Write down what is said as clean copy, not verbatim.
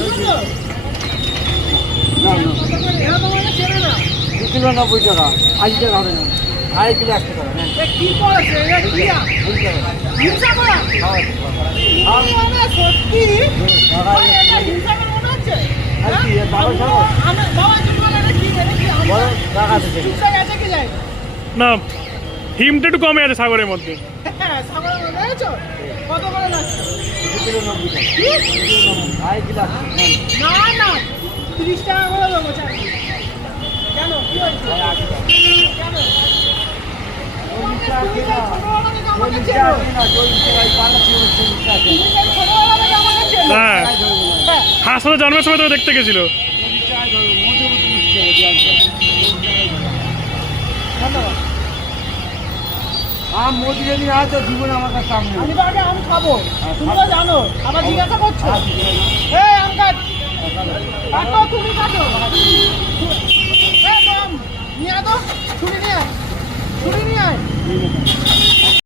না না 2 কিলো 90 টাকা 80 টাকা হবে না 2.5 কিলো 100 টাকা নেন কি করেছে এটা কি হিংসা করা সত্যি হিংসা করে মনে হচ্ছে না হিমটা একটু কমে আছে সাগরের মধ্যে। কত করে যাচ্ছে? 2 কিলো 90 টাকা 2.5 কিলো না না 30 টাকা করে দেবো চাই। কেন কি হয়েছে? কেন হ্যাঁ হাসপাতালে জন্মের সময় তো দেখতে গেছিল। মোদি যদি না তো জীবন আমার কাছে সামনে আমি তো আগে আমি খাবো, তুমি তো জানো, আবার জিজ্ঞাসা করছো।